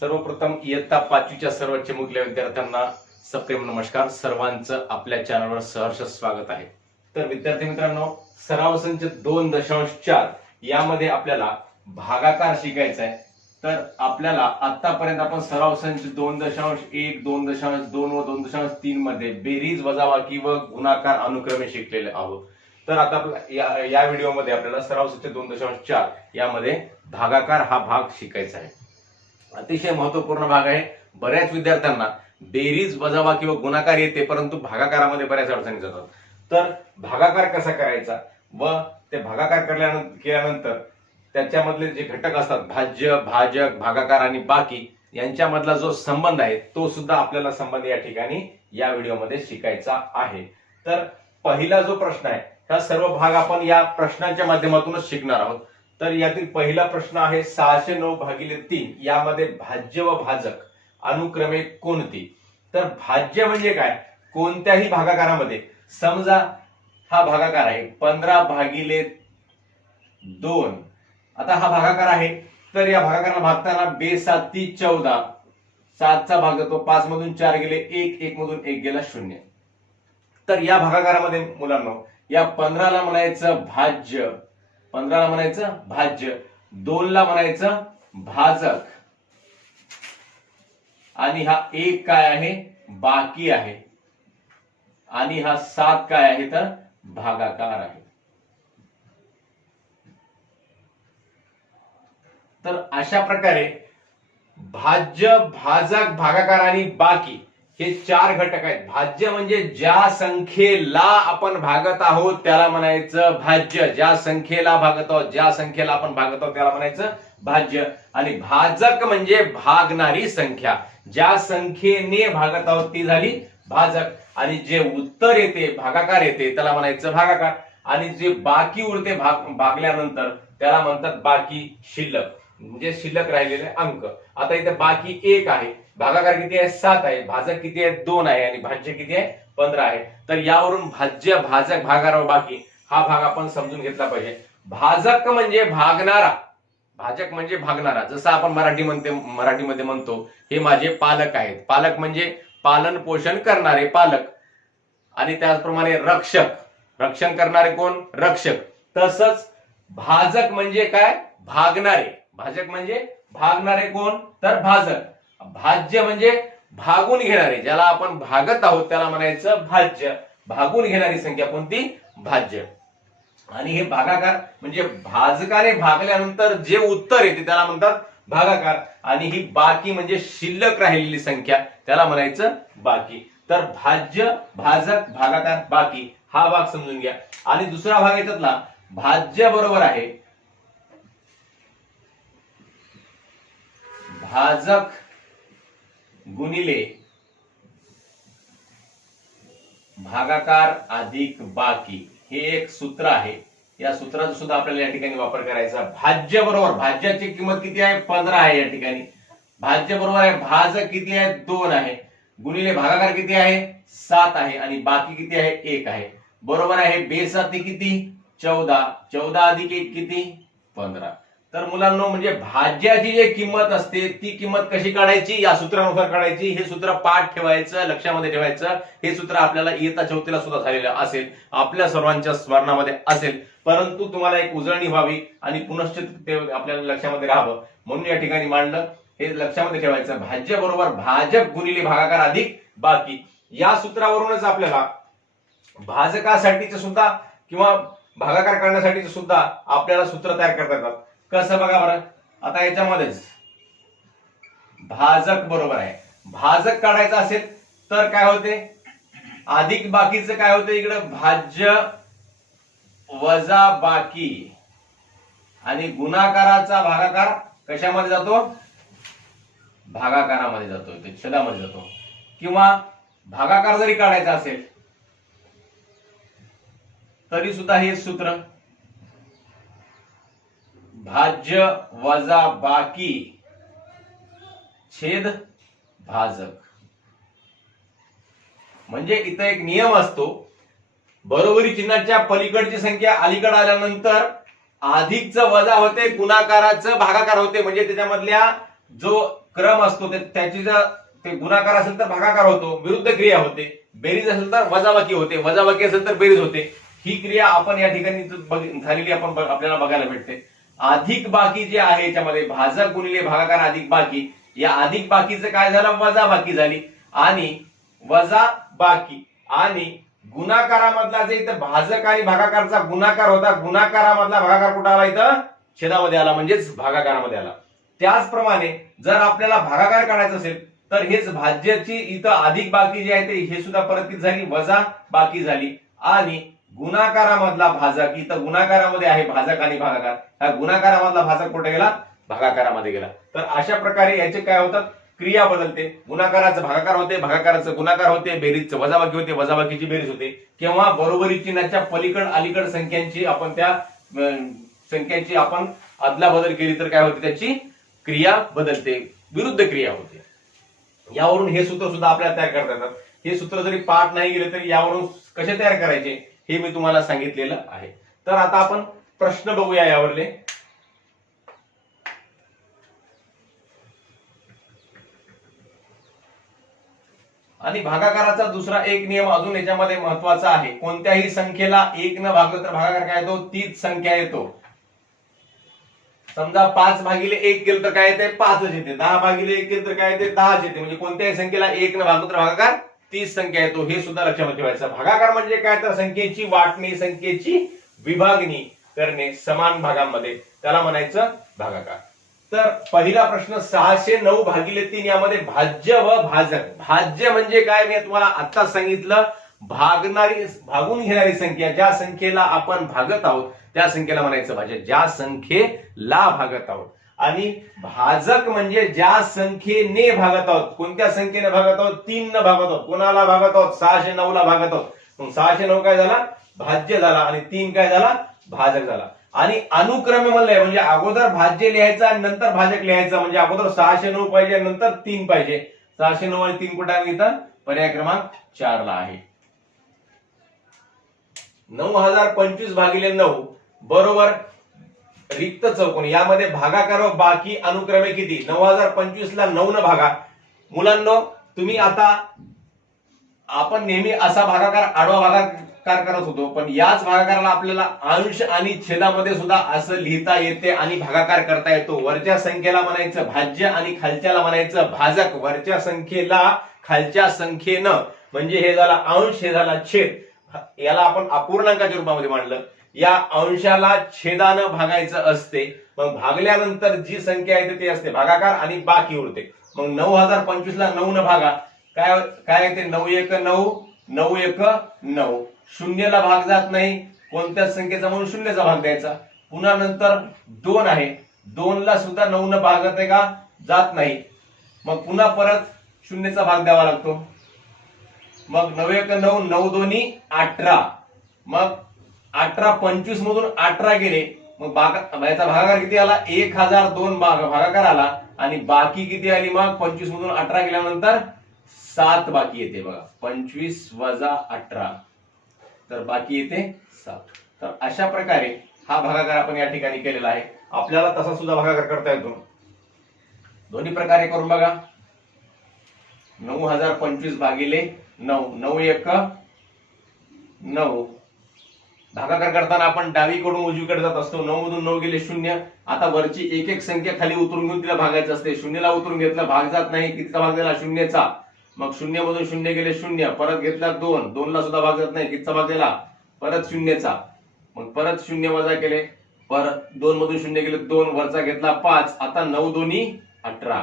सर्वप्रथम इयत्ता पाचवीच्या सर्व चिमुकल्या विद्यार्थ्यांना सप्रेम नमस्कार. सर्वांचं आपल्या चॅनलवर सहर्ष स्वागत आहे. तर विद्यार्थी मित्रांनो सराव संच दोन दशांश चार यामध्ये आपल्याला भागाकार शिकायचा आहे तर आपल्याला आतापर्यंत आपण सराव संच दोन दशांश एक दोन दशांश दोन व दोन दशांश तीन मध्ये बेरीज वजावाकी व गुणाकार अनुक्रमे शिकलेले आहोत. तर आता या या व्हिडिओमध्ये आपल्याला सराव संच दोन दशांश चार यामध्ये भागाकार हा भाग शिकायचा आहे. अतिशय महत्त्वपूर्ण भाग आहे. बऱ्याच विद्यार्थ्यांना बेरीज वजाबाकी व गुणाकार येते परंतु भागाकारामध्ये बऱ्याच अडचणी जातात. तर भागाकार कसा करायचा? व ते भागाकार केल्यानंतर केल्यानंतर त्याच्यामधले जे घटक असतात भाज्य भाजक भागाकार आणि बाकी यांच्यामधला जो संबंध आहे तो सुद्धा आपल्याला संबंध या ठिकाणी या व्हिडिओमध्ये शिकायचा आहे. तर पहिला जो प्रश्न आहे हा सर्व भाग आपण या प्रश्नांच्या माध्यमातूनच शिकणार आहोत. तर यातील पहिला प्रश्न आहे सहाशे नऊ भागिले तीन. यामध्ये भाज्य व भाजक अनुक्रमे कोणती? तर भाज्य म्हणजे काय? कोणत्याही भागाकारामध्ये. समजा हा भागाकार आहे पंधरा भागिले दोन. आता हा भागाकार आहे तर या भागाकाराला भागताना बे सात ती चौदा. सातचा भाग जातो पाच मधून चार गेले एक एक मधून एक गेला शून्य. तर या भागाकारामध्ये मुलांना या पंधराला म्हणायचं भाज्य. पंधराला म्हणायचं भाज्य. दोनला म्हणायचं भाजक. आणि हा एक काय आहे? बाकी आहे. आणि हा सात काय आहे तर भागाकार आहे. तर अशा प्रकारे भाज्य भाजक भागाकार आणि बाकी हे चार घटक आहेत. भाज्य म्हणजे ज्या संख्येला आपण भागत आहोत त्याला म्हणायचं भाज्य. ज्या संख्येला भागत आहोत ज्या संख्येला आपण भागत आहोत त्याला म्हणायचं भाज्य. आणि भाजक म्हणजे भागणारी संख्या. ज्या संख्येने भागत आहोत ती झाली भाजक. आणि जे उत्तर येते भागाकार येते त्याला म्हणायचं भागाकार. आणि जे बाकी उरते भाग भागल्यानंतर त्याला म्हणतात बाकी शिल्लक. म्हणजे शिल्लक राहिलेले अंक. आता इथे बाकी एक आहे. भागाकार किती आहे? सात आहे. भाजक किती आहे? दोन आहे. आणि भाज्य किती आहे? पंधरा आहे. तर यावरून भाज्य भाजक भागाकार बाकी हा भाग आपण समजून घेतला पाहिजे. भाजक म्हणजे भागणारा. भाजक म्हणजे भागणारा. जसं आपण मराठी म्हणते मराठीमध्ये म्हणतो हे माझे पालक आहेत. पालक म्हणजे पालन पोषण करणारे पालक. आणि त्याचप्रमाणे रक्षक. रक्षण करणारे कोण? रक्षक. तसंच भाजक म्हणजे काय? भागणारे. भाजक म्हणजे भागणारे कोण? तर भाजक. भाज्य म्हणजे भागून घेणारे ज्याला आपण भागत आहोत त्याला म्हणायचं भाज्य. भागून घेणारी संख्या कोणती? भाज्य. आणि हे भागाकार म्हणजे भाजकाने भागल्यानंतर जे उत्तर येते त्याला म्हणतात भागाकार. आणि ही बाकी म्हणजे शिल्लक राहिलेली संख्या त्याला म्हणायचं बाकी. तर भाज्य भाजक भागाकार बाकी हा भाग समजून घ्या. आणि दुसरा भाग याच्यातला भाज्य बरोबर आहे. भाजक गुणिले भागाकार अधिक बाकी हे एक सूत्र आहे. या सूत्राचा सुद्धा आपल्याला या ठिकाणी वापर करायचा. भाज्य बरोबर भाज्याची किंमत किती आहे? पंधरा आहे या ठिकाणी. भाज्य बरोबर आहे भाजक किती आहे? दोन आहे. गुणिले भागाकार किती आहे? सात आहे आणि बाकी किती आहे? एक आहे. बरोबर आहे बेसाती किती? चौदा. चौदा अधिक एक किती? पंधरा. तर मुलांना म्हणजे भाज्याची जी किंमत असते ती किंमत कशी काढायची? या सूत्रानुसार काढायची. हे सूत्र पाठ ठेवायचं लक्षामध्ये ठेवायचं. हे सूत्र आपल्याला इयत्ता चौथीला सुद्धा झालेलं असेल. आपल्या सर्वांच्या स्मरणामध्ये असेल. परंतु तुम्हाला एक उजळणी व्हावी आणि पुनश्च ते आपल्याला लक्षामध्ये राहावं. म्हणून या ठिकाणी मांडलं. हे लक्षामध्ये ठेवायचं. भाज्य बरोबर भाजक गुणिले भागाकार अधिक बाकी. या सूत्रावरूनच आपल्याला भाजकासाठीचे सुद्धा किंवा भागाकार करण्यासाठीच सुद्धा आपल्याला सूत्र तयार करता येतात. कसं बघा बरं. आता याच्यामध्येच भाजक बरोबर आहे. भाजक काढायचं असेल तर काय होते? अधिक बाकीचं काय होतं इकडं? भाज्य वजा बाकी. आणि गुणाकाराचा भागाकार कशामध्ये जातो? भागाकारामध्ये जातो ते छेदामध्ये जातो. किंवा भागाकार जरी काढायचा असेल तरी सुद्धा हे सूत्र भाज्य वजा बाकी. छेद भाजक. म्हणजे इथं एक नियम असतो. बरोबरी चिन्हाच्या पलीकडची संख्या अलीकडे आल्यानंतर अधिकचं वजा होते गुणाकाराचं भागाकार होते. म्हणजे त्याच्यामधल्या जो क्रम असतो त्याची जर ते गुणाकार असेल तर भागाकार होतो विरुद्ध क्रिया होते. बेरीज असेल तर वजाबाकी होते वजाबाकी असेल तर बेरीज होते. ही क्रिया आपण या ठिकाणी झालेली आपण आपल्याला बघायला भेटते. अधिक बाकी जे आहे याच्यामध्ये भाजक गुणिले भागाकार अधिक बाकी या अधिक बाकीचं काय झालं? वजा बाकी झाली. आणि वजा बाकी. आणि गुणाकारामधला जे इथं भाजक आणि भागाकारचा गुणाकार होता गुणाकारामधला भागाकार कुठं आला इथं? छेदामध्ये आला म्हणजेच भागाकारामध्ये आला. त्याचप्रमाणे जर आपल्याला भागाकार काढायचा असेल तर हेच भाज्याची इथं अधिक बाकी जी आहे ते हे सुद्धा परतकीत झाली? वजा बाकी झाली. आणि गुणाकारामधला भाजक इथं गुणाकारामध्ये आहे भाजक आणि भागाकार. हा गुणाकारामधला भाजक कुठे गेला? भागाकारामध्ये गेला. तर अशा प्रकारे याचे काय होतात? क्रिया बदलते. गुणाकाराचं भागाकार होते भागाकाराचं गुणाकार होते बेरीजचं वजाबाकी होते वजाबाकीची बेरीज होते. किंवा बरोबरी चिन्हाच्या पलीकड अलीकड संख्यांची आपण त्या संख्यांची आपण अदला बदल केली तर काय होते त्याची? क्रिया बदलते. विरुद्ध क्रिया होते. यावरून हे सूत्र सुद्धा आपल्याला तयार करता येतात. हे सूत्र जरी पाठ नाही गेले तरी यावरून कसे तयार करायचे? हे मी तुम्हाला सांगितलेलं आहे. तर आता आपण प्रश्न बघूया यावरले. आणि भागाकाराचा दुसरा एक नियम अजून याच्यामध्ये महत्त्वाचा आहे. कोणत्याही संख्येला एक न भागलं तर भागाकार काय येतो? तीच संख्या येतो. समजा पाच भागिले एक केलं तर काय येते? पाचच येते. दहा भागिले एक केलं तर काय येते? दहाच येते. म्हणजे कोणत्याही संख्येला एक न भागलं तर भागाकार तीच संख्या येतो हे सुद्धा लक्षात ठेवायचं. भागाकार म्हणजे काय? तर संख्येची वाटणी संख्येची विभागणी करणे समान भागांमध्ये. त्याला म्हणायचं भागाकार. तर पहिला प्रश्न सहाशे नऊ भागिले तीन यामध्ये भाज्य व भाजक भाज्य म्हणजे काय? मी तुम्हाला आता सांगितलं भागणारी भागून घेणारी संख्या. ज्या संख्येला आपण भागत आहोत त्या संख्येला म्हणायचं भाज्य. ज्या संख्येला भागत आहोत. आणि भाजक म्हणजे ज्या संख्येने भागत आहोत कोणत्या संख्येने भागत आहोत? तीन न भागत आहोत. कोणाला भागत आहोत? सहाशे नऊ ला भागत आहोत. मग सहाशे नऊ काय झाला? भाज्य झाला आणि तीन काय झाला? भाजक झाला. आणि अनुक्रमे म्हणलंय म्हणजे अगोदर भाज्य लिहायचं आणि नंतर भाजक लिहायचं म्हणजे अगोदर सहाशे नऊ पाहिजे नंतर तीन पाहिजे. सहाशे नऊ आणि तीन कुठे इथं? पर्याय क्रमांक चार ला आहे. नऊ हजार पंचवीस भागिले नऊ बरोबर रिक्त चौकोन. यामध्ये भागाकार व बाकी अनुक्रमे किती? नऊ हजार पंचवीस ला नऊ न भागा. मुलांनो तुम्ही आता आपण नेहमी असा भागाकार आडवा भागाकार करत होतो पण याच भागाकाराला आपल्याला अंश आणि छेदामध्ये सुद्धा असं लिहिता येते आणि भागाकार करता येतो. वरच्या संख्येला म्हणायचं भाज्य आणि खालच्याला म्हणायचं भाजक. वरच्या संख्येला खालच्या संख्येनं. म्हणजे हे झाला अंश हे झाला छेद. याला आपण अपूर्णांकाच्या रूपामध्ये मांडलं. या अंशाला छेदानं भागायचं असते. मग भागल्यानंतर जी संख्या येते ती असते भागाकार आणि बाकी उरते. मग नऊ हजार पंचवीस ला नऊ न भागा. काय काय येते? नऊ एक नऊ नऊ एक नऊ. शून्यला भाग जात नाही. कोणत्याच संख्येचा म्हणून शून्यचा भाग द्यायचा? पुन्हा नंतर दोन आहे. दोन ला सुद्धा नऊ न भाग जाते का? जात नाही. मग पुन्हा परत शून्यचा भाग द्यावा लागतो. मग नऊ एक नऊ नऊ दोन्ही अठरा. मग अठरा पंचवीस मधून अठरा गेले. मग बागा याचा भागाकार किती आला? एक हजार दोन भाग भागाकार आला. आणि बाकी किती आली मग? पंचवीस मधून अठरा गेल्यानंतर सात बाकी येते बघा. पंचवीस वजा अठरा. तर बाकी येते सात. तर अशा प्रकारे हा भागाकार आपण या ठिकाणी केलेला आहे. आपल्याला तसा सुद्धा भागाकार करता येतो. दोन्ही प्रकारे करून बघा. नऊ हजार पंचवीस भागिले नऊ. नऊ एक. नऊ. भागाकार करताना आपण डावीकडून उजवीकडे जात असतो. नऊ मधून नऊ गेले शून्य. आता वरची एक एक संख्या खाली उतरून घेऊन तिला भागायचं असते. शून्यला उतरून घेतलं भाग जात नाही. कितीचा भाग दिला शून्यचा. मग शून्य मधून शून्य गेले शून्य. परत घेतला दोन. दोनला सुद्धा भाग जात नाही. कितीचा भाग दिला परत शून्यचा. मग परत शून्य वजा केले. परत दोन मधून शून्य गेले दोन. वरचा घेतला पाच. आता नऊ दोन्ही अठरा.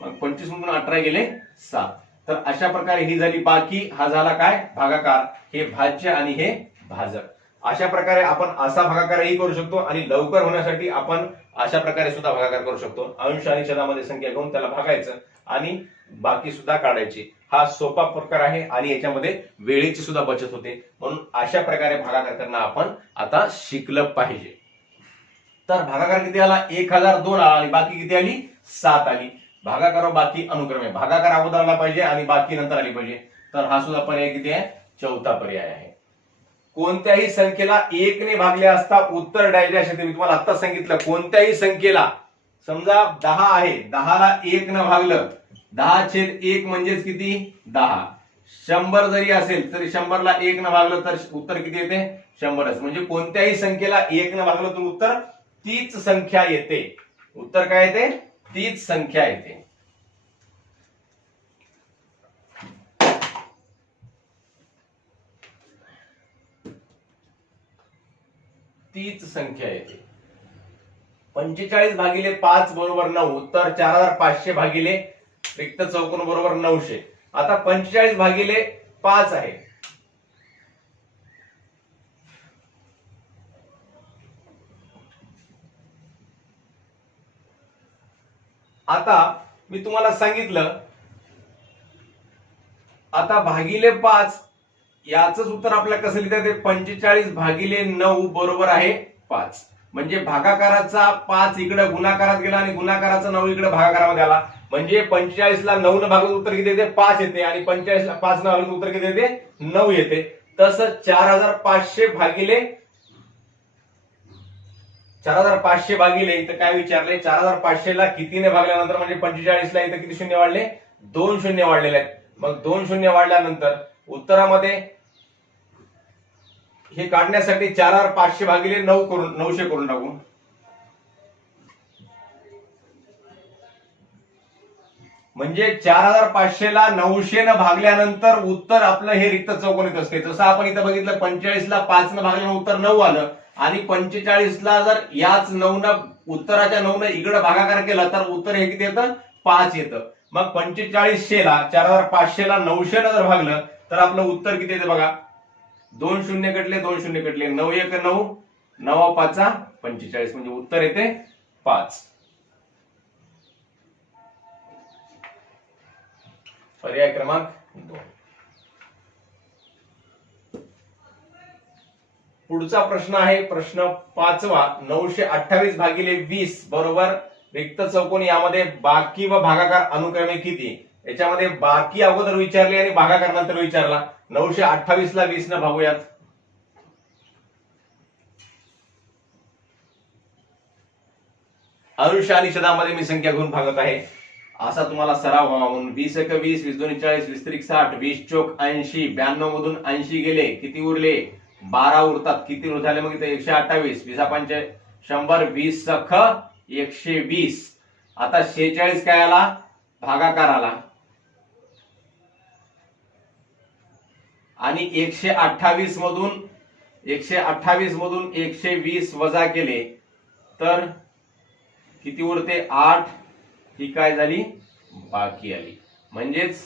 मग पंचवीस मधून अठरा गेले सात. तर अशा प्रकारे ही झाली बाकी. हा झाला काय? भागाकार. हे भाज्य आणि हे भाजक अशा प्रकारे आपण असा भागाकारही करू शकतो आणि लवकर होण्यासाठी आपण अशा प्रकारे सुद्धा भागाकार करू शकतो. अंश आणि छदामध्ये संख्या घेऊन त्याला भागायचं आणि बाकी सुद्धा काढायची. हा सोपा प्रकार आहे आणि याच्यामध्ये वेळेची सुद्धा बचत होते. म्हणून अशा प्रकारे भागाकार करणं आपण आता शिकलं पाहिजे. तर भागाकार किती आला? एक हजार दोन आला. आणि बाकी किती आली? सात आली. भागाकार बाकी अनुक्रमे. भागाकार अगोदर आला पाहिजे आणि बाकी नंतर आली पाहिजे. तर हा सुद्धा पर्याय किती आहे? चौथा पर्याय आहे. कोणत्याही संख्येला एकने भागले असता उत्तर डायजे येते मी तुम्हाला आता सांगितलं कोणत्याही संख्येला समजा दहा आहे दहाला एक न भागलं दहा छेद एक म्हणजेच किती? दहा. शंभर जरी असेल तरी शंभरला एक न भागलं तर उत्तर किती येते? शंभरच. म्हणजे कोणत्याही संख्येला एक न भागलं तर उत्तर तीच संख्या येते. उत्तर काय येते? तीच संख्या येते. तीच संख्या येते. पंचेचाळीस भागिले पाच बरोबर नऊ तर चार हजार पाचशे भागिले रिक्त चौकोन बरोबर नऊशे. आता पंचेचाळीस भागिले पाच आहे. आता मी तुम्हाला सांगितलं आता भागिले पाच याच उत्तर आपल्याला कसं लिहिता येते? पंचेचाळीस भागिले नऊ बरोबर आहे पाच. म्हणजे भागाकाराचा पाच इकडे गुणाकारात गेला आणि गुणाकाराचा नऊ इकडे भागाकारामध्ये आला. म्हणजे पंचेचाळीस ला नऊ न भागात उत्तर किती येते? पाच येते. आणि पंचेचाळीसला पाच न भागात उत्तर किती येते? नऊ येते. तसं चार हजार पाचशे भागिले चार हजार पाचशे भागिले इथं काय विचारले? चार हजार पाचशे ला कितीने भागल्यानंतर म्हणजे पंचेचाळीस ला इथं किती शून्य वाढले? दोन शून्य वाढलेले आहेत. मग दोन शून्य वाढल्यानंतर उत्तरामध्ये हे काढण्यासाठी चार हजार पाचशे भागिले नऊ करून नऊशे करून टाकू. म्हणजे चार हजार पाचशे ला नऊशे न भागल्यानंतर उत्तर आपलं हे रिक्त चौकोनीत असते जसं आपण इथं बघितलं पंचेचाळीस ला पाच न भागल्यानं उत्तर नऊ आलं. आणि पंचेचाळीस ला जर याच नऊ न उत्तराच्या नऊ न इकडे भागाकार केला तर उत्तर हे किती येतं? पाच येतं. मग पंचेचाळीसशे ला चार हजार पाचशे ला नऊशे न जर भागलं तर आपलं उत्तर किती येतं बघा? दोन शून्य कटले दोन शून्य कटले. नऊ एक नऊ नवा पाचा पंचेचाळीस. म्हणजे उत्तर येते पाच. पर्याय क्रमांक दोन. पुढचा प्रश्न आहे प्रश्न पाचवा. नऊशे अठ्ठावीस भागिले वीस बरोबर? रिक्त चौकोन यामध्ये बाकी व भागाकार अनुक्रमे किती? याच्यामध्ये बाकी अगोदर विचारले आणि भागाकार नंतर विचारला. नऊशे अठ्ठावीस ला वीस न भागूयात. अंश आणि शतामध्ये मी संख्या घेऊन भागत आहे. असा तुम्हाला सराव व्हावा म्हणून वीस एक वीस वीस दोन चाळीस वीस त्रिक साठ वीस चोक ऐंशी ब्याण्णव मधून ऐंशी गेले. किती उरले? बारा उरतात. किती झाले मग इथे? एकशे अठ्ठावीस. वीसा पंच शंभर वीस सख एकशे वीस. आता शेहेचाळीस काय आला? भागाकार आला. आणि एकशे अठ्ठावीस मधून एकशे अठ्ठावीस मधून एकशे वीस वजा केले तर किती उरते? आठ. ही काय झाली? बाकी आली. म्हणजेच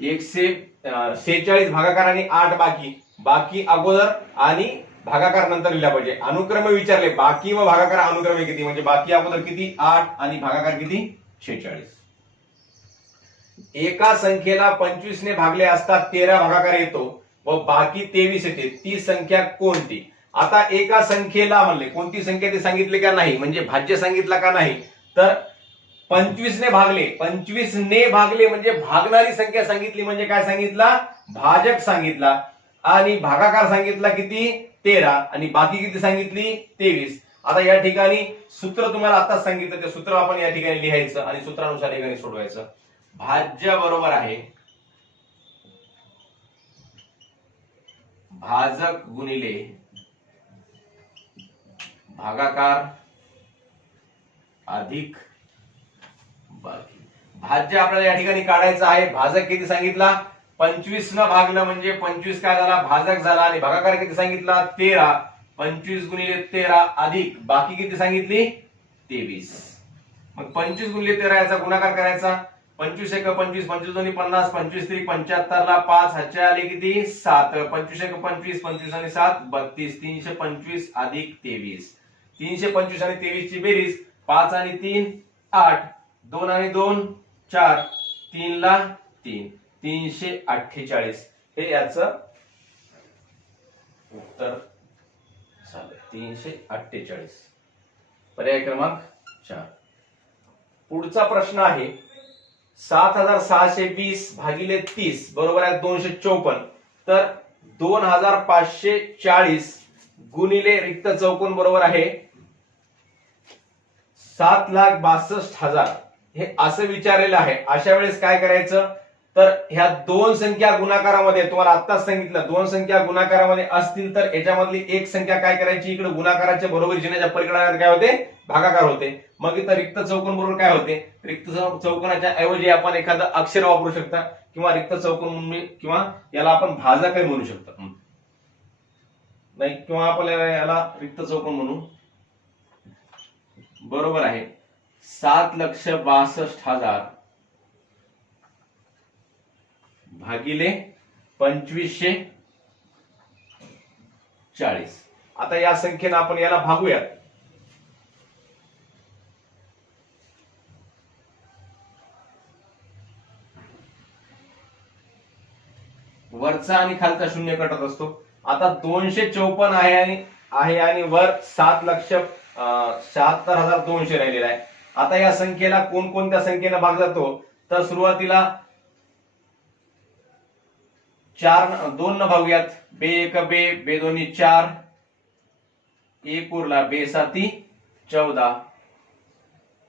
एकशे शेहेचाळीस भागाकार आणि आठ बाकी. बाकी अगोदर आणि भागाकार नंतर लिहिला पाहिजे. अनुक्रम विचारले. बाकी व भागाकार अनुक्रमे किती? म्हणजे बाकी अगोदर किती? आठ आणि भागाकार किती? शेहेचाळीस. एका संख्येला पंचवीसने भागले असता तेरा भागाकार येतो. व बाकी तेवीस येते. ती संख्या कोणती? आता एका संख्येला म्हणले कोणती संख्या ते सांगितले का नाही? म्हणजे भाज्य सांगितला का नाही? तर पंचवीसने भागले. पंचवीस ने भागले म्हणजे भागणारी संख्या सांगितली म्हणजे काय सांगितला? भाजक सांगितला. आणि भागाकार सांगितला किती? तेरा. आणि बाकी किती सांगितली? तेवीस. आता या ठिकाणी सूत्र तुम्हाला आताच सांगितलं. ते सूत्र आपण या ठिकाणी लिहायचं आणि सूत्रानुसार ठिकाणी सोडवायचं. भाज्य बरोबर आहे. भाजक गुणिले भागाकार अधिक बाकी. भाज्य आपल्याला या ठिकाणी काढायचं आहे. भाजक किती सांगितला? पंचवीस न भागलं म्हणजे पंचवीस काय झाला? भाजक झाला आणि भागाकार किती सांगितला? तेरा. पंचवीस गुणिले तेरा अधिक. बाकी किती सांगितली? तेवीस. मग पंचवीस गुणिले तेरा याचा गुणाकार करायचा? पंचवीस एक पंचवीस पंचवीस दोन्ही पन्नास पंचवीस तरी पंच्याहत्तर ला पाच ह्याच्या आले किती? सात. पंचवीस एक पंचवीस पंचवीस आणि सात बत्तीस. तीनशे पंचवीस अधिक तेवीस. तीनशे पंचवीस आणि तेवीस ची बेरीज पाच आणि तीन आठ. दोन आणि दोन चार. तीन ला तीन. तीनशे अठ्ठेचाळीस. हे याच उत्तर झालं तीनशे अठ्ठेचाळीस. पर्याय क्रमांक चार. पुढचा प्रश्न आहे सात हजार सहाशे वीस भागिले तीस बरोबर आहे दोनशे चौपन्न. तर दोन हजार पाचशे चाळीस गुणिले रिक्त चौकोन बरोबर आहे सात लाख बासष्ट हजार. हे असं विचारलेलं आहे. अशा वेळेस काय करायचं? तर ह्या दोन संख्या गुणाकारामध्ये तुम्हाला आत्ताच सांगितलं दोन संख्या गुणाकारामध्ये असतील तर याच्यामधली एक संख्या काय करायची? इकडे गुणाकाराच्या बरोबर जिण्याच्या पलीकडे काय होते? भागाकार होते. मग इथं रिक्त चौकोन बरोबर काय होते? रिक्त चौ- चौकोनाच्या ऐवजी आपण एखादं अक्षर वापरू शकता किंवा रिक्त चौकोन म्हणून किंवा याला आपण भाजकही म्हणू शकतो. नाही किंवा आपल्याला याला रिक्त चौकोन म्हणू. बरोबर आहे. सात लक्ष बासष्ट हजार. भागिले पंचवीसशे चाळीस. आता या संख्येनं आपण याला भागूयात. वरचा आणि खालचा शून्य कटत असतो. आता दोनशे चौपन्न आहे आणि आहे आणि वर सात लक्ष शहात्तर हजार दोनशे राहिलेला आहे. आता या संख्येला कोणकोणत्या संख्येनं भाग जातो? तर सुरुवातीला चार न- दोन न भागूयात. बे एक बे बे दोन्ही चार. एक उरला बे साती चौदा.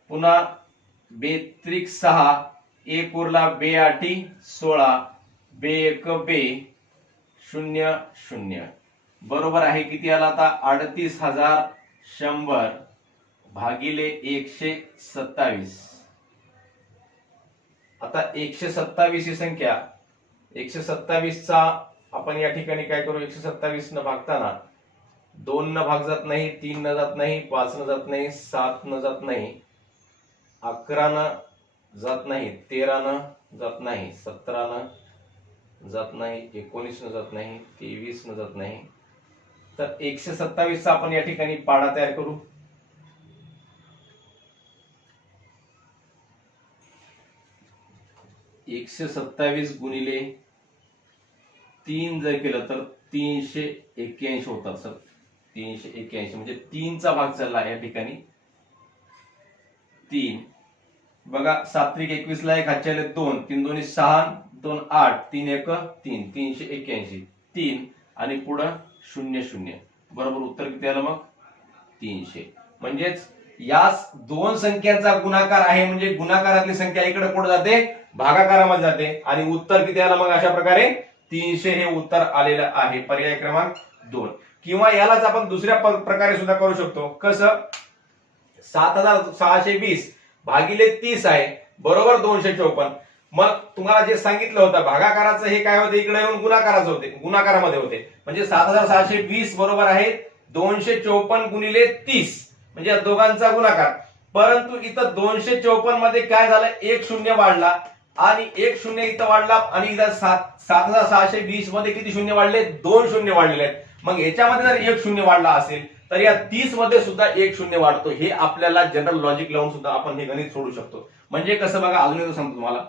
पुन्हा बे त्रिक सहा एक उरला बे आठी सोळा. बे एक बे शून्य शून्य. बरोबर आहे किती आला आता? अडतीस हजार शंभर भागिले एकशे सत्तावीस. आता एकशे सत्तावीस ही संख्या एकशे सत्तावीसचा आपण या ठिकाणी काय करू? एकशे सत्तावीस न भागताना दोन न भाग जात नाही तीन न जात नाही पाच न जात नाही सात न जात नाही अकरा न जात नाही तेरा न जात नाही सतरा न जात नाही एकोणीस न जात नाही तेवीस न जात नाही. तर एकशे सत्तावीसचा आपण या ठिकाणी पाडा तयार करू. एकशे सत्तावीस गुणिले तीन जर केलं तर तीनशे एक्क्याऐंशी होतात सर. तीनशे एक्क्याऐंशी. म्हणजे तीनचा भाग चालला या ठिकाणी. तीन. बघा सात्विक एकवीस ला एक हातच्या दोन. तीन दोन्ही सहा दोन आठ. तीन एक तीन. तीनशे एक्क्याऐंशी. तीन आणि पुढं शून्य शून्य. बरोबर उत्तर किती आलं मग? तीनशे. म्हणजेच या दोन संख्यांचा गुणाकार आहे म्हणजे गुणाकारातली संख्या इकडे कुठे जाते भागाकारामध्ये जाते. आणि उत्तर किती आलं मग अशा प्रकारे? तीनशे हे उत्तर आलेलं आहे. पर्याय क्रमांक दोन. किंवा यालाच आपण दुसऱ्या प्रकारे सुद्धा करू शकतो. कसं? सात हजार सहाशे वीस भागिले तीस आहे. बरोबर दोनशे चौपन्न. मग तुम्हाला जे सांगितलं होतं भागाकाराचं हे काय होते? इकडे येऊन गुणाकाराचं होते. गुणाकारामध्ये होते. म्हणजे सात हजार सहाशे वीस बरोबर आहे. दोनशे चौपन्न गुणिले तीस. म्हणजे या दोघांचा गुणाकार. परंतु इथं दोनशे चौपन्नमध्ये काय झालं? एक शून्य वाढला. आणि एक शून्य इथं वाढला आणि इथं सात सात हजार सहाशे वीसमध्ये किती शून्य वाढले? दोन शून्य वाढलेले आहेत. मग याच्यामध्ये जर एक शून्य वाढला असेल तर या तीसमध्ये सुद्धा एक शून्य वाढतो. हे आपल्याला जनरल लॉजिक लावून सुद्धा आपण हे गणित सोडू शकतो. म्हणजे कसं बघा अजून सांगतो तुम्हाला.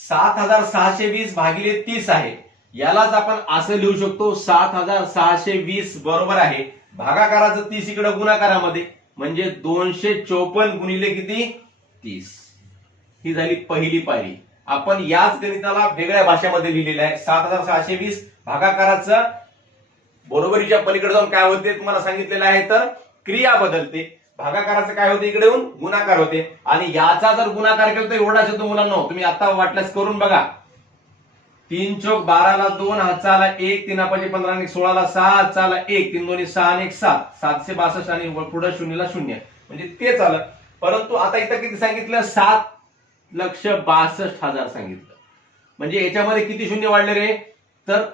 सात हजार सहाशे वीस भागिले तीस आहे. यालाच आपण असं लिहू शकतो सात हजार सहाशे वीस बरोबर आहे. भागाकाराचं तीस इकडे गुणाकारामध्ये. म्हणजे दोनशे चौपन्न गुणिले किती? तीस. ही झाली पहिली पायरी. आपण याच गणिताला वेगळ्या भाषेमध्ये लिहिलेलं आहे. सात हजार सहाशे वीस भागाकाराचं बरोबरीच्या पलीकडे जाऊन काय होते तुम्हाला सांगितलेलं आहे तर क्रिया बदलते. भागाकाराचं काय होते? इकडे येऊन गुणाकार होते. आणि याचा जर गुणाकार केला तर एवढाच येतो मुलांना तुम्ही आता वाटल्यास करून बघा. तीन चौक बाराला दोन हाताला एक तीन पाहिजे पंधरा आणि सोळाला सहा हाताला एक तीन दोन्ही सहा आणि एक सात. सातशे बासष्ट आणि पुढे शून्यला शून्य. म्हणजे तेच आलं परंतु आता इथं किती सांगितलं? सात लक्ष बासष्ट हजार सांगितलं. म्हणजे याच्यामध्ये किती शून्य वाढले रे? तर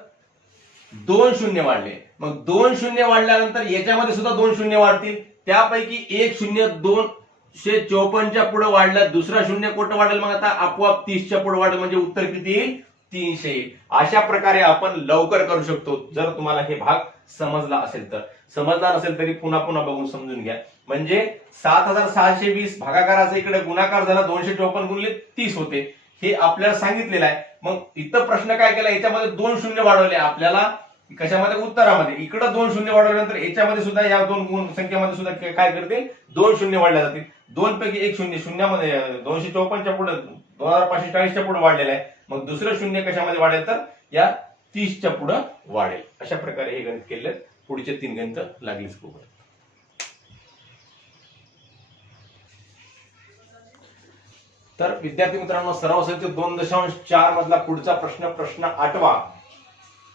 दोन शून्य वाढले. मग दोन शून्य वाढल्यानंतर याच्यामध्ये सुद्धा दोन शून्य वाढतील. त्यापैकी एक शून्य दोनशे चौपन्नच्या पुढे वाढलं. दुसरा शून्य कुठं वाढेल मग आता आपोआप तीसच्या पुढे वाढेल. म्हणजे उत्तर किती येईल? तीनशे अशा प्रकारे आपण लवकर करू शकतो जर तुम्हाला हे भाग समजला असेल तर. समजला नसेल तरी पुन्हा पुन्हा बघून समजून घ्या. म्हणजे सात हजार सहाशे वीस भागाकाराचा इकडे गुणाकार झाला दोनशे चौपन्न गुणले तीस होते. हे आपल्याला सांगितलेलं आहे. मग इथं प्रश्न काय केला? याच्यामध्ये दोन शून्य वाढवले. आपल्याला कशामध्ये? उत्तरामध्ये. इकडं दोन शून्य वाढवल्यानंतर याच्यामध्ये सुद्धा या दोन गुण संख्येमध्ये सुद्धा काय- करतील? दोन शून्य वाढल्या जातील. दोन पैकी एक शून्य. शून्यामध्ये दोनशे चौपन्नच्या पुढे दोन हजार पाचशे चाळीसच्या पुढे वाढलेलं आहे. मग दुसरं शून्य कशामध्ये वाढेल तर? या तीसच्या पुढे वाढेल. अशा प्रकारे हे गणित केले पुढचे तीन गंत लागलीच खूप तर विद्यार्थी मित्रांनो सराव साहित्य दोन दशांश चार मधला पुढचा प्रश्न प्रश्न आठवा.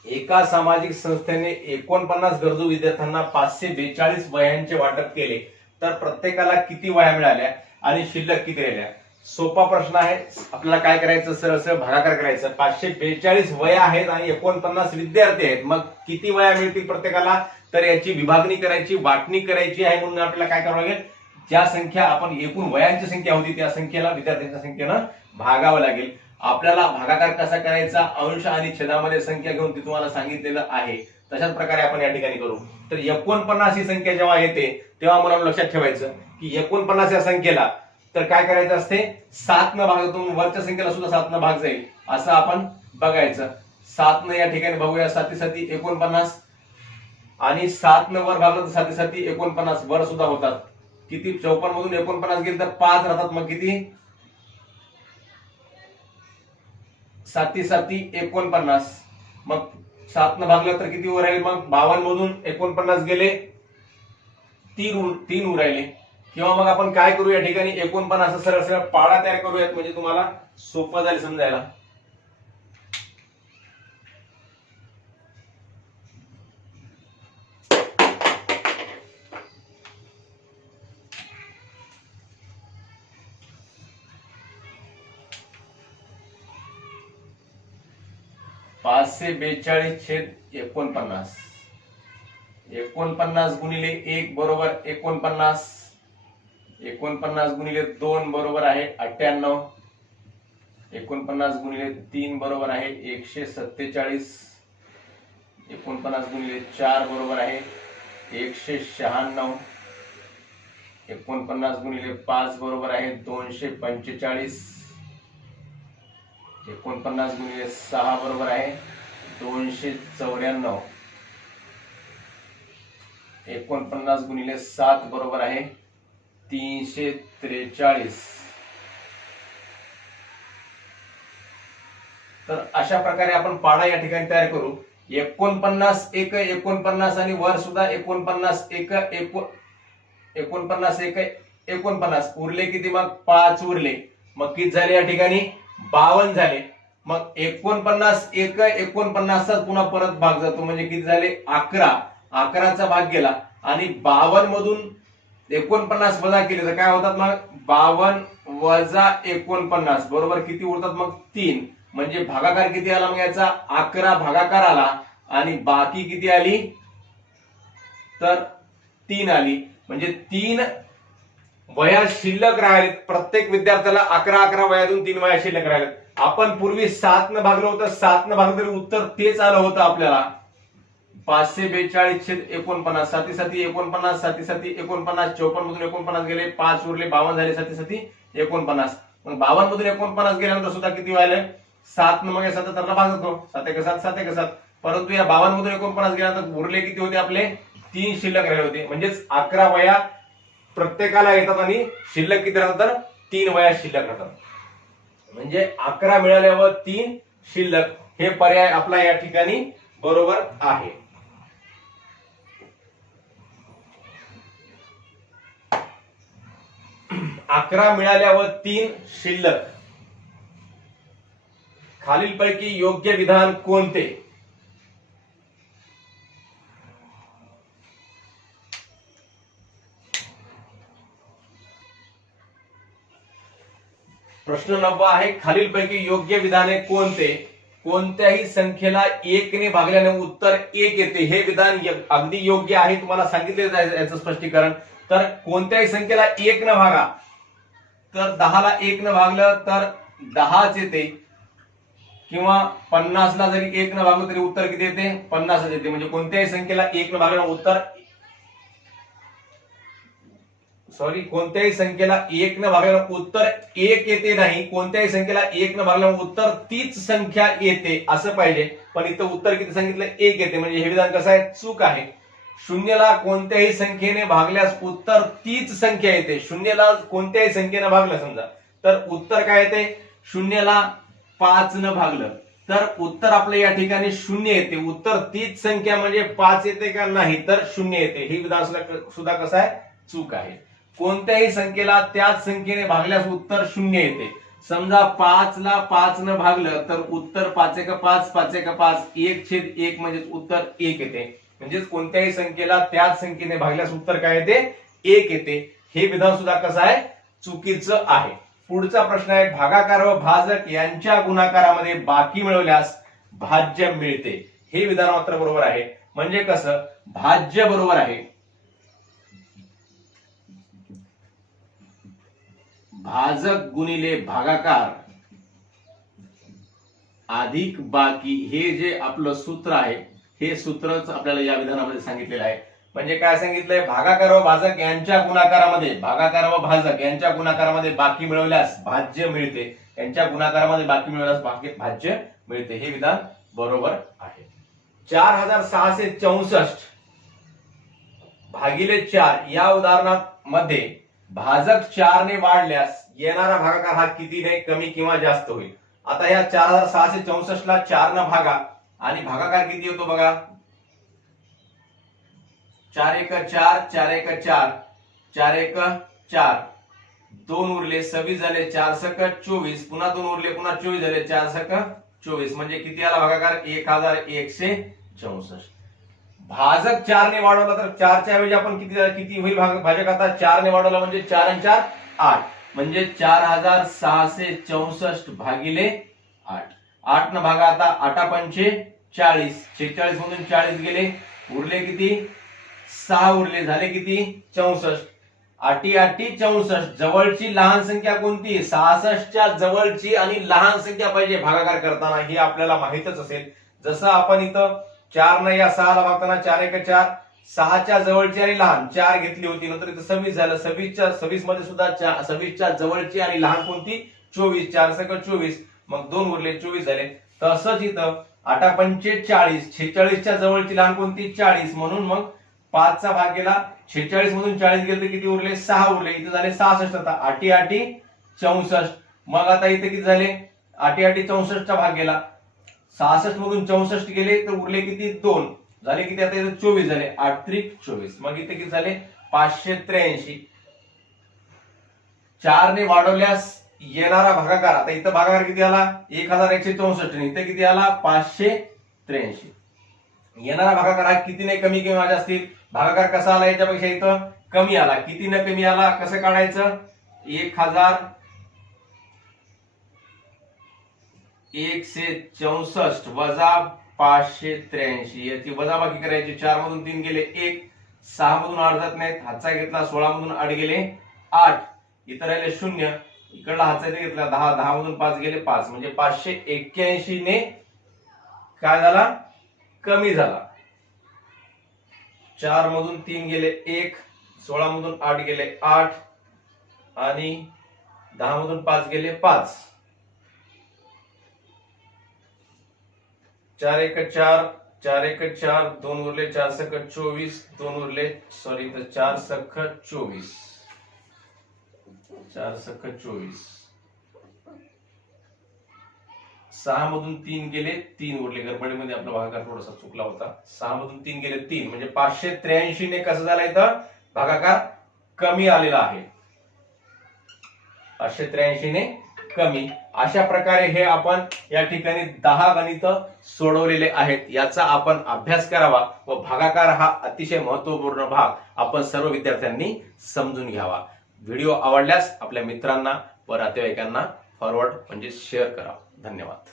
एका सामाजिक संस्थेने एकोणपन्नास गरजू विद्यार्थ्यांना पाचशे बेचाळीस वयांचे वाटप केले. तर प्रत्येकाला किती वया मिळाल्या आणि शिल्लक किती राहिल्या? सोपा प्रश्न आहे. आपल्याला काय करायचं सरळ सरळ भागाकार करायचं. पाचशे बेचाळीस वया आहेत आणि एकोणपन्नास विद्यार्थी आहेत. मग किती वया मिळतील प्रत्येकाला? तर याची विभागणी करायची वाटणी करायची आहे म्हणून आपल्याला काय करावं लागेल? ज्या संख्या आपण एकूण वयांची संख्या होती त्या संख्येला विद्यार्थ्यांच्या संख्येनं भागावं लागेल. आपल्याला भागाकार कसा करायचा? अंश आणि छेदामध्ये संख्या घेऊन ते तुम्हाला सांगितलेलं आहे. तशाच प्रकारे आपण या ठिकाणी करू. तर एकोणपन्नास ही संख्या जेव्हा येते तेव्हा मला लक्षात ठेवायचं की एकोणपन्नास या संख्येला तर काय करायचं असते? सात न भागातून वरच्या संख्येला सुद्धा सात न भाग जाईल. असं आपण बघायचं. सात न या ठिकाणी बघूया. साती साती एकोणपन्नास आणि सात न वर भागलं तर साती साती एकोणपन्नास. वर सुद्धा होतात. किती? चौपन्न मधून एकोणपन्नास गेले तर पाच राहतात. मग किती? साती साती एकोणपन्नास. मग सात न भागलं तर किती उर राहील? मग बावन्न मधून एकोणपन्नास गेले. तीन उ- तीन उरायले किंवा मग आपण काय करू या ठिकाणी एकोणपन्नास सरळ सरळ पाडा तयार करूयात म्हणजे तुम्हाला सोपं जाईल समजायला. पाचशे बेचाळीस छेद एकोणपन्नास. एकोणपन्नास गुणिले एक बरोबर एकोणपन्नास. एकोणपन्नास गुणिले दोन बरोबर आहे अठ्ठ्याण्णव. एकोणपन्नास गुणिले तीन बरोबर आहे एकशे सत्तेचाळीस. एकोणपन्नास गुणिले चार बरोबर आहे एकशे शहाण्णव. एकोणपन्नास गुणिले पाच बरोबर आहे दोनशे पंचेचाळीस. एकोणपन्नास गुणिले सहा बरोबर आहे दोनशे चौऱ्याण्णव. एकोणपन्नास गुणिले सात बरोबर आहे तीनशे त्रेचाळीस. तर अशा प्रकारे आपण पाडा या ठिकाणी तयार करू. एकोणपन्नास एक एकोणपन्नास आणि वर सुद्धा एकोणपन्नास एक एकोणपन्नास एक एकोणपन्नास. उरले किती मग? पाच उरले. मग किती झाले या ठिकाणी? बावन्न झाले. मग एकोणपन्नास एक एकोणपन्नासचा पुन्हा परत भाग जातो. म्हणजे किती झाले? अकरा. अकराचा भाग गेला. आणि बावन्न मधून एकोणपन्नास वजा केले तर काय होतात मग? बावन्न वजा एकोणपन्नास. बरोबर किती उरतात मग? तीन. म्हणजे भागाकार किती आला मग याचा? अकरा भागाकार आला. आणि बाकी किती आली? तर तीन आली. म्हणजे तीन वया शिल्लक राहिलेत. प्रत्येक विद्यार्थ्याला अकरा अकरा वयातून तीन वया शिल्लक राहिलेत. आपण पूर्वी सात न भागलं होतं. सात न भागलं तरी उत्तर तेच आलं होतं आपल्याला. पाचशे बेचाळीस छेद एकोणपन्नास साती साती एकोणपन्नास साती साती एकोणपन्नास चौपन्न मधून एकोणपन्नास गेले पाच उरले बावन्न झाले साती साती एकोणपन्नास. मग बावन्न मधून एकोणपन्नास गेल्यानंतर सुद्धा किती व्हायला? सात न मग सत्याहत्तरला भाग होतो सात एक सात सात एक सात. परंतु या बावन्न मधून एकोणपन्नास गेल्यानंतर उरले किती होते आपले? तीन शिल्लक राहिले होते. म्हणजेच अकरा वया प्रत्येकाला येतात आणि शिल्लक किती राहतात तर? तीन वया शिल्लक राहतात. म्हणजे अकरा मिळाल्यावर तीन शिल्लक हे पर्याय आपला या ठिकाणी बरोबर आहे. अकरा मिळाल्यावर तीन शिल्लक. खालीलपैकी योग्य विधान कोणते? प्रश्न नववा आहे खालीलपैकी योग्य विधाने कोणते? कोणत्याही संख्येला एकने भागल्याने उत्तर एक येते. हे विधान अगदी योग्य आहे तुम्हाला सांगितले याचं स्पष्टीकरण. तर कोणत्याही संख्येला एक न भागा. तर दहाला एक न भागलं तर दहाच येते. किंवा पन्नासला जरी एक न भागलं तरी उत्तर किती येते? पन्नासच येते. म्हणजे कोणत्याही संख्येला एक न भागलं उत्तर सॉरी कोणत्याही संख्येला एक न भागल्यानं उत्तर एक येते नाही. कोणत्याही संख्येला एक न भागल्यानं उत्तर तीच संख्या येते असं पाहिजे. पण इथं उत्तर किती सांगितलं? एक येते. म्हणजे हे विधान कसं आहे? चूक आहे. शून्यला कोणत्याही संख्येने भागल्यास उत्तर तीच संख्या येते. शून्यला कोणत्याही संख्येने भागलं समजा. तर उत्तर काय येते? शून्यला पाच न भागलं. तर उत्तर आपलं या ठिकाणी शून्य येते. उत्तर तीच संख्या म्हणजे पाच येते का नाही? तर शून्य येते. ही विधान सुद्धा सुद्धा कसं आहे? चूक आहे. कोणत्याही संख्येला त्याच संख्येने भागल्यास उत्तर शून्य येते. समजा पाच ला पाच न भागलं तर उत्तर पाच एक पाच पाच एक पाच एक छेद एक म्हणजे उत्तर एक येते. म्हणजेच कोणत्याही संख्येला त्याच संख्येने भागल्यास उत्तर काय येते? एक येते. हे विधान सुद्धा कसं आहे? चुकीचं आहे. पुढचा प्रश्न आहे भागाकार व भाजक यांच्या गुणाकारामध्ये बाकी मिळवल्यास भाज्य मिळते. हे विधान मात्र बरोबर आहे. म्हणजे कसं? भाज्य बरोबर आहे. भाजक गुणिले भागाकार अधिक बाकी हे जे आपलं सूत्र आहे हे सूत्रच आपल्याला या विधानामध्ये सांगितलेलं आहे. म्हणजे काय सांगितलंय? भागाकार व भाजक यांच्या गुणाकारामध्ये भागाकार व भाजक यांच्या गुणाकारामध्ये बाकी मिळवल्यास भाज्य मिळते. यांच्या गुणाकारामध्ये बाकी मिळवल्यास बाकी भाज्य मिळते. हे विधान बरोबर आहे. चार हजार सहाशे चौसष्ट भागिले चार या उदाहरणात मध्ये भाजक चारने वाढल्यास येणारा भागाकार हा कितीने? कमी किंवा जास्त होईल. आता या चार हजार सहाशे चौसष्ट ला चार न भागा. आणि भागाकार किती होतो बघा? चार एक चार चार एक चार चार एक चार. दोन उरले सव्वीस झाले चार सक चोवीस. पुन्हा दोन उरले पुन्हा चोवीस झाले चार सक चोवीस. म्हणजे किती आला भागाकार? एक हजार एकशे चौसष्ट. भाजक चार ने वाढवला तर चारच्या ऐवजी आपण किती किती होईल भाग- भाजक आता? चार ने वाढवला म्हणजे चार आणि चार आठ. म्हणजे चार हजार सहाशे चौसष्ट भागिले आठ. आठ न भागा आता आठा पंचे चाळीस. शेहेचाळीस मधून चाळीस गेले. उरले किती? सहा उरले. झाले किती? चौसष्ट. आठी आठी चौसष्ट. जवळची लहान संख्या कोणती? सहासष्टच्या जवळची आणि लहान संख्या पाहिजे भागाकार करताना. हे आपल्याला माहितच असेल. जसं आपण इथं चार न या सहाला भागताना चार एक चार सहाच्या जवळची आणि लहान चार घेतली होती. नंतर इथं सव्वीस झालं. सव्वीसच्या सव्वीसमध्ये सुद्धा सव्वीसच्या जवळची आणि लहान कोणती? चोवीस. चार सक चोवीस. मग दोन उरले चोवीस झाले. तसंच इथं आठा पंचेचाळीस छेचाळीसच्या जवळची लहान कोणती? चाळीस. म्हणून मग पाचचा भाग गेला. छेचाळीस मधून चाळीस गेले तर किती उरले? सहा उरले. इथे झाले सहासष्ट. आता आठी आठी चौसष्ट. मग आता इथे किती झाले? आठी आठी चौसष्टचा भाग गेला. सहासष्ट मधून चौसष्ट गेले तर उरले किती? दोन. झाले किती? आता इथे चोवीस झाले. आठ त्रिक चोवीस. मग इथे किती झाले? पाचशे त्र्याऐंशी. चारने वाढवल्यास येणारा भागाकार आता इथं भागाकार किती आला? एक हजार एकशे चौसष्ट इथं किती आला? पाचशे त्र्याऐंशी. येणारा भागाकार हा कितीने कमी किंवा जास्त भागाकार कसा आला याच्यापेक्षा इथं कमी आला. कितीने कमी आला? कसं काढायचं? एक हजार एकशे चौसष्ट वजा पाचशे त्र्याऐंशी. याची वजाबाकी करायची. चार मधून तीन गेले एक सहा मधून आठ जात नाहीत. हातचा घेतला सोळा मधून आठ गेले आठ. इतर राहिले शून्य. इकडला हातचा घेतला दहा दहा मधून पाच गेले पाच. म्हणजे पाचशे एक्क्याऐंशी ने काय झाला? कमी झाला. चार मधून तीन गेले एक. सोळा मधून आठ गेले आठ. आणि दहा मधून पाच गेले पाच. चार एक चार. चार एक चार. दोन उरले चार सख चोवीस. दोन उरले सॉरी तर चार सख चोवीस. चार सख चोवीस. सहा मधून तीन गेले तीन उरले. गडबडीमध्ये आपला भागाकार थोडासा चुकला होता. सहा मधून तीन गेले तीन. म्हणजे पाचशे त्र्याऐंशी ने कसं झाला इथं? भागाकार कमी आलेला आहे. पाचशे त्र्याऐंशी ने कमी. अशा प्रकारे हे आपण या ठिकाणी दहा गणित सोडवलेले आहेत. याचा आपण अभ्यास करावा व भागाकार हा अतिशय महत्त्वपूर्ण भाग आपण सर्व विद्यार्थ्यांनी समजून घ्यावा. व्हिडिओ आवडल्यास आपल्या मित्रांना व नातेवाईकांना फॉरवर्ड म्हणजे शेअर करा. धन्यवाद.